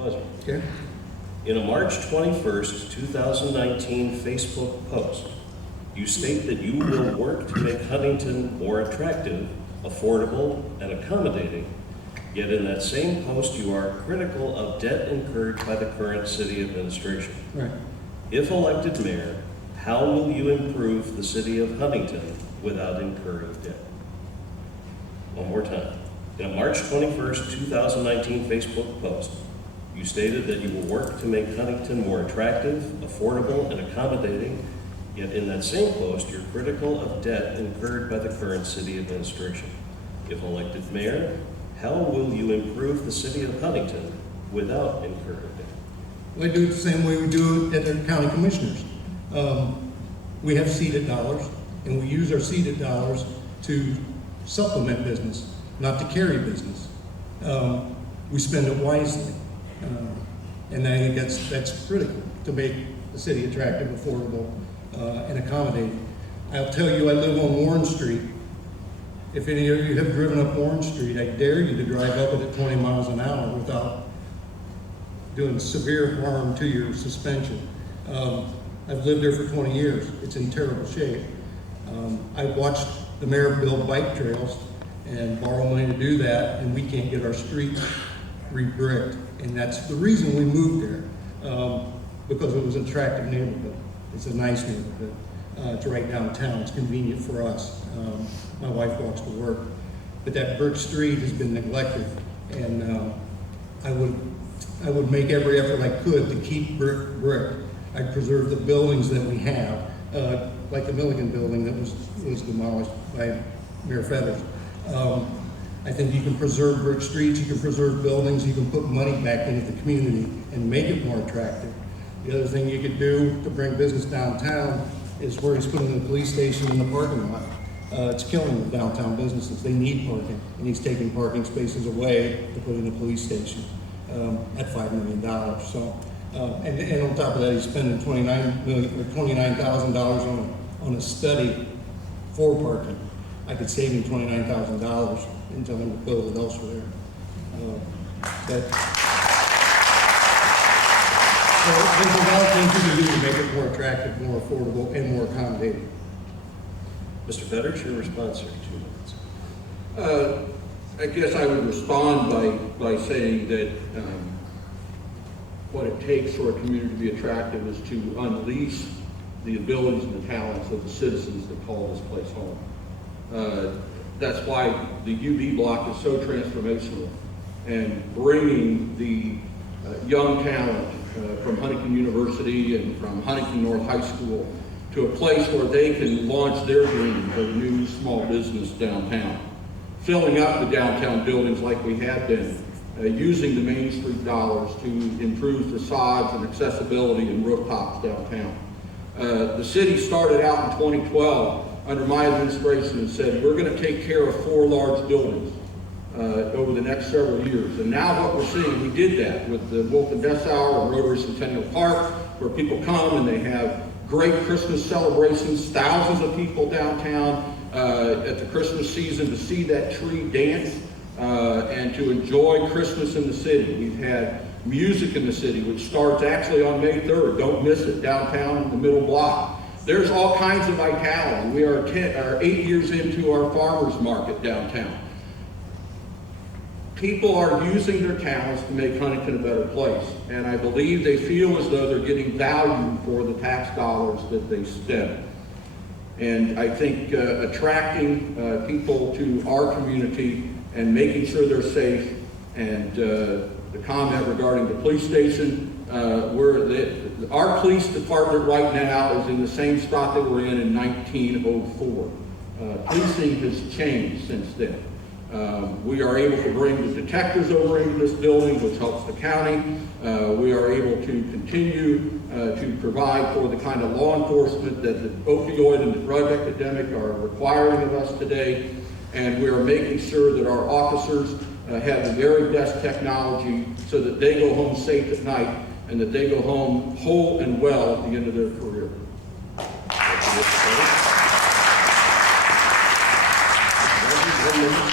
Buzzard. Okay. In a March 21st, 2019 Facebook post, you state that you will work to make Huntington more attractive, affordable, and accommodating, yet in that same post you are critical of debt incurred by the current city administration. Right. If elected mayor, how will you improve the city of Huntington without incurring debt? One more time. In a March 21st, 2019 Facebook post, you stated that you will work to make Huntington more attractive, affordable, and accommodating, yet in that same post, you're critical of debt incurred by the current city administration. If elected mayor, how will you improve the city of Huntington without incurring debt? We do it the same way we do it at the county commissioners. We have seeded dollars, and we use our seeded dollars to supplement business, not to carry business. We spend it wisely, and I think that's critical to make the city attractive, affordable, and accommodating. I'll tell you, I live on Warren Street. If any of you have driven up Warren Street, I dare you to drive up it at 20 miles an hour without doing severe harm to your suspension. I've lived there for 20 years. It's in terrible shape. I've watched the mayor build bike trails and borrow money to do that, and we can't get our streets re-bricked. And that's the reason we moved there, because it was an attractive neighborhood. It's a nice neighborhood. It's right downtown. It's convenient for us. My wife walks to work. But that brick street has been neglected, and I would make every effort I could to keep brick. I'd preserve the buildings that we have, like the Milligan building that was demolished by Mayor Fetters. I think you can preserve brick streets, you can preserve buildings, you can put money back into the community and make it more attractive. The other thing you could do to bring business downtown is where he's putting the police station in the parking lot. It's killing the downtown businesses. They need parking, and he's taking parking spaces away to put in a police station at $5 million. So, and on top of that, he's spending $29,000 on a study for parking. I could save him $29,000 and tell him to build it elsewhere. So there's a lot of things you can do to make it more attractive, more affordable, and more accommodating. Mr. Fetters, your response, sir, 2 minutes. I guess I would respond by saying that what it takes for a community to be attractive is to unleash the abilities and the talents of the citizens that call this place home. That's why the UB block is so transformational, and bringing the young talent from Huntington University and from Huntington North High School to a place where they can launch their dreams of a new small business downtown. Filling up the downtown buildings like we have been, using the Main Street dollars to improve facades and accessibility and rooftops downtown. The city started out in 2012 under my administration and said, we're going to take care of 4 large buildings over the next several years. And now what we're seeing, we did that with the Wolf and Dessauer and Rotary Centennial Park, where people come and they have great Christmas celebrations, thousands of people downtown at the Christmas season to see that tree dance and to enjoy Christmas in the city. We've had music in the city, which starts actually on May 3rd. Don't miss it, downtown in the middle block. There's all kinds of vitality. We are 8 years into our farmers market downtown. People are using their talents to make Huntington a better place, and I believe they feel as though they're getting value for the tax dollars that they spend. And I think attracting people to our community and making sure they're safe, and the comment regarding the police station, our police department right now is in the same spot they were in 1904. Policing has changed since then. We are able to bring the detectives over into this building, which helps the county. We are able to continue to provide for the kind of law enforcement that the opioid and the drug epidemic are requiring of us today. And we are making sure that our officers have the very best technology so that they go home safe at night and that they go home whole and well at the end of their career.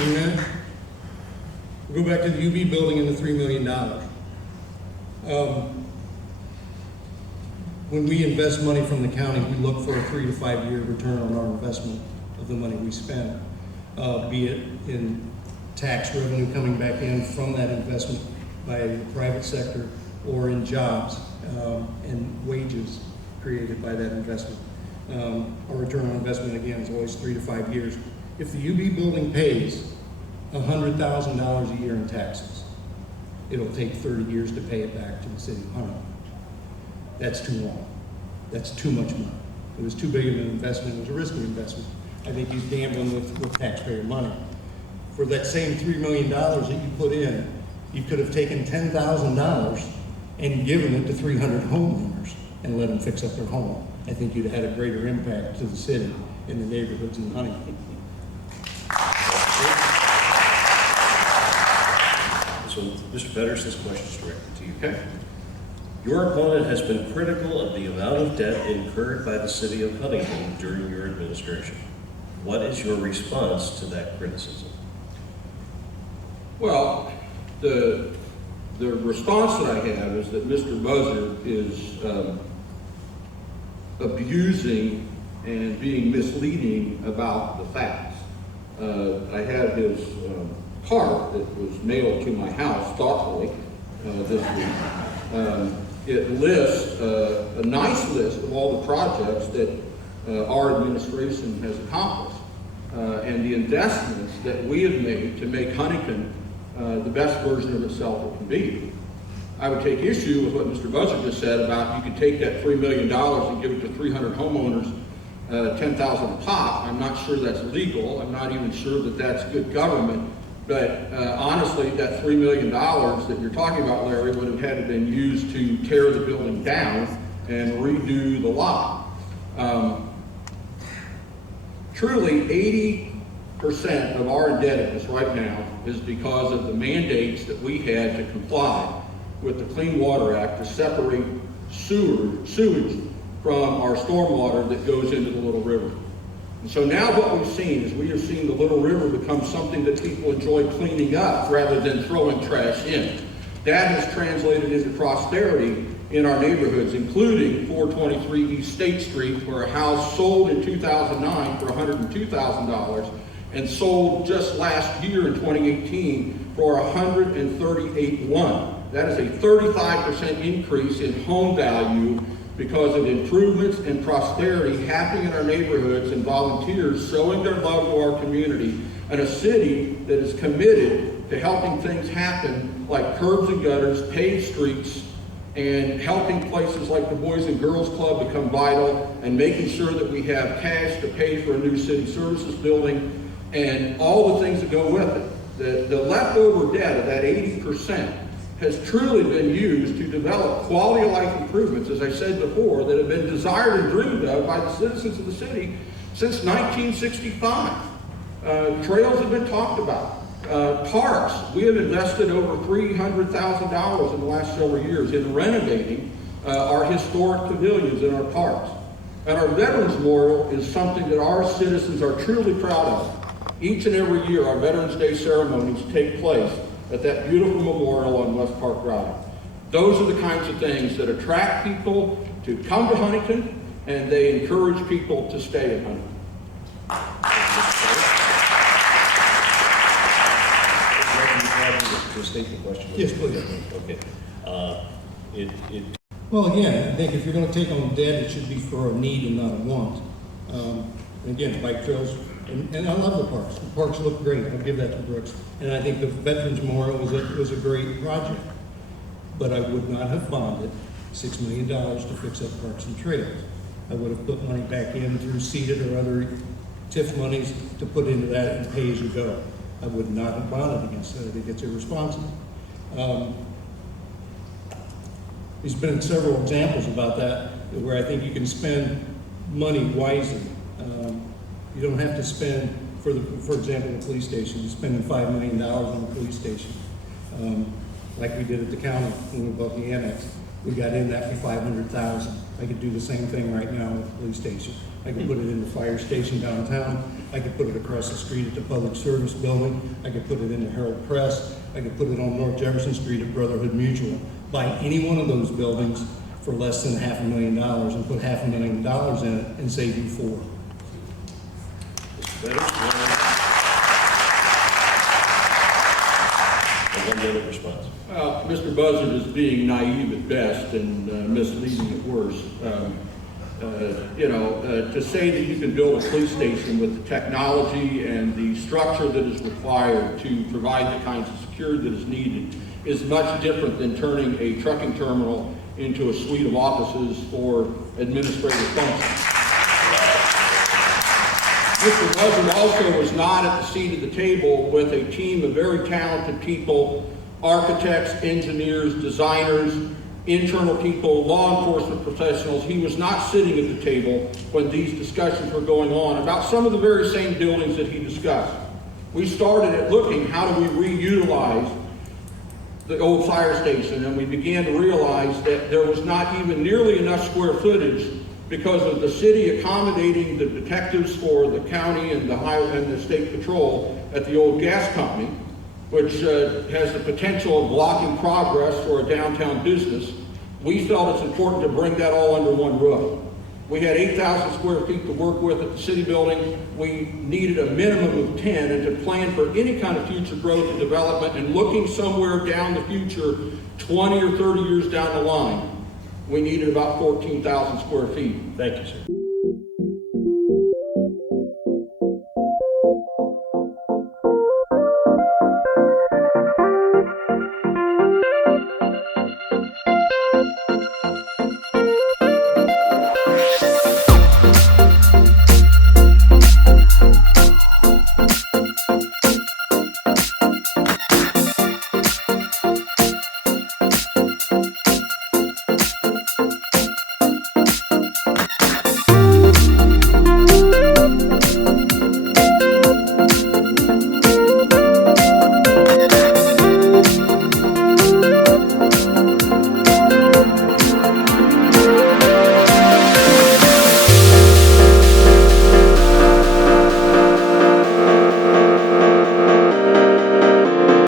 Amen. We'll go back to the UB building and the $3 million. When we invest money from the county, we look for a 3 to 5 year return on our investment of the money we spend, be it in tax revenue coming back in from that investment by the private sector, or in jobs and wages created by that investment. Our return on investment, again, is always 3 to 5 years. If the UB building pays $100,000 a year in taxes, it'll take 30 years to pay it back to the city of Huntington. That's too long. That's too much money. It was too big of an investment. It was a risky investment. I think he's gambling with taxpayer money. For that same $3 million that you put in, you could have taken $10,000 and given it to 300 homeowners and let them fix up their home. I think you'd have had a greater impact to the city and the neighborhoods in Huntington. So, Mr. Fetters, this question is directed to you. Okay. Your opponent has been critical of the amount of debt incurred by the city of Huntington during your administration. What is your response to that criticism? Well, the response that I have is that Mr. Buzzard is abusing and being misleading about the facts. I have his card that was mailed to my house thoughtfully this week. It lists a nice list of all the projects that our administration has accomplished and the investments that we have made to make Huntington the best version of itself it can be. I would take issue with what Mr. Buzzard just said about you could take that $3 million and give it to 300 homeowners, $10,000 a pop. I'm not sure that's legal. I'm not even sure that that's good government. But honestly, that $3 million that you're talking about, Larry, would have had to been used to tear the building down and redo the lot. Truly, 80% of our indebtedness right now is because of the mandates that we had to comply with the Clean Water Act to separate sewage from our stormwater that goes into the Little River. And so now what we've seen is we have seen the Little River become something that people enjoy cleaning up rather than throwing trash in. That has translated into prosperity in our neighborhoods, including 423 East State Street, where a house sold in 2009 for $102,000 and sold just last year in 2018 for $138,100. That is a 35% increase in home value because of improvements and prosperity happening in our neighborhoods and volunteers showing their love to our community, and a city that is committed to helping things happen like curbs and gutters, paved streets, and helping places like the Boys and Girls Club become vital, and making sure that we have cash to pay for a new city services building and all the things that go with it. The leftover debt of that 80% has truly been used to develop quality of life improvements, as I said before, that have been desired and dreamed of by the citizens of the city since 1965. Trails have been talked about. Parks, we have invested over $300,000 in the last several years in renovating our historic pavilions in our parks. And our Veterans Memorial is something that our citizens are truly proud of. Each and every year, our Veterans Day ceremonies take place at that beautiful memorial on West Park Drive. Those are the kinds of things that attract people to come to Huntington, and they encourage people to stay in Huntington. To state the question. Yes, please. Okay. Well, again, I think if you're going to take on debt, it should be for a need and not a want. Again, bike trails, and I love the parks. The parks look great. I'll give that to Brooks. And I think the Veterans Memorial was a great project. But I would not have bonded $6 million to fix up parks and trails. I would have put money back in through seeded or other TIF monies to put into that and pay as you go. I would not have bonded against that. I think it's irresponsible. There's been several examples about that where I think you can spend money wisely. You don't have to spend, for example, the police station. You're spending $5 million on the police station, like we did at the county when we built the annex. We got in that for $500,000. I could do the same thing right now with the police station. I could put it in the fire station downtown. I could put it across the street at the public service building. I could put it in the Herald Press. I could put it on North Jefferson Street at Brotherhood Mutual. buy any one of those buildings for less than $500,000 and put $500,000 in it and save you $4. Mr. Fetters, a 1 minute response. Well, Mr. Buzzard is being naive at best and misleading at worst. To say that you can build a police station with the technology and the structure that is required to provide the kinds of security that is needed is much different than turning a trucking terminal into a suite of offices for administrative functions. Mr. Buzzard also was not at the seat of the table with a team of very talented people, architects, engineers, designers, internal people, law enforcement professionals. He was not sitting at the table when these discussions were going on about some of the very same buildings that he discussed. We started at looking, how do we reutilize the old fire station, and we began to realize that there was not even nearly enough square footage because of the city accommodating the detectives for the county and the highway and the state patrol at the old gas company, which has the potential of blocking progress for a downtown business. We felt it's important to bring that all under one roof. We had 8,000 square feet to work with at the city building. We needed a minimum of 10, and to plan for any kind of future growth and development and looking somewhere down the future, 20 or 30 years down the line, we needed about 14,000 square feet. Thank you, sir.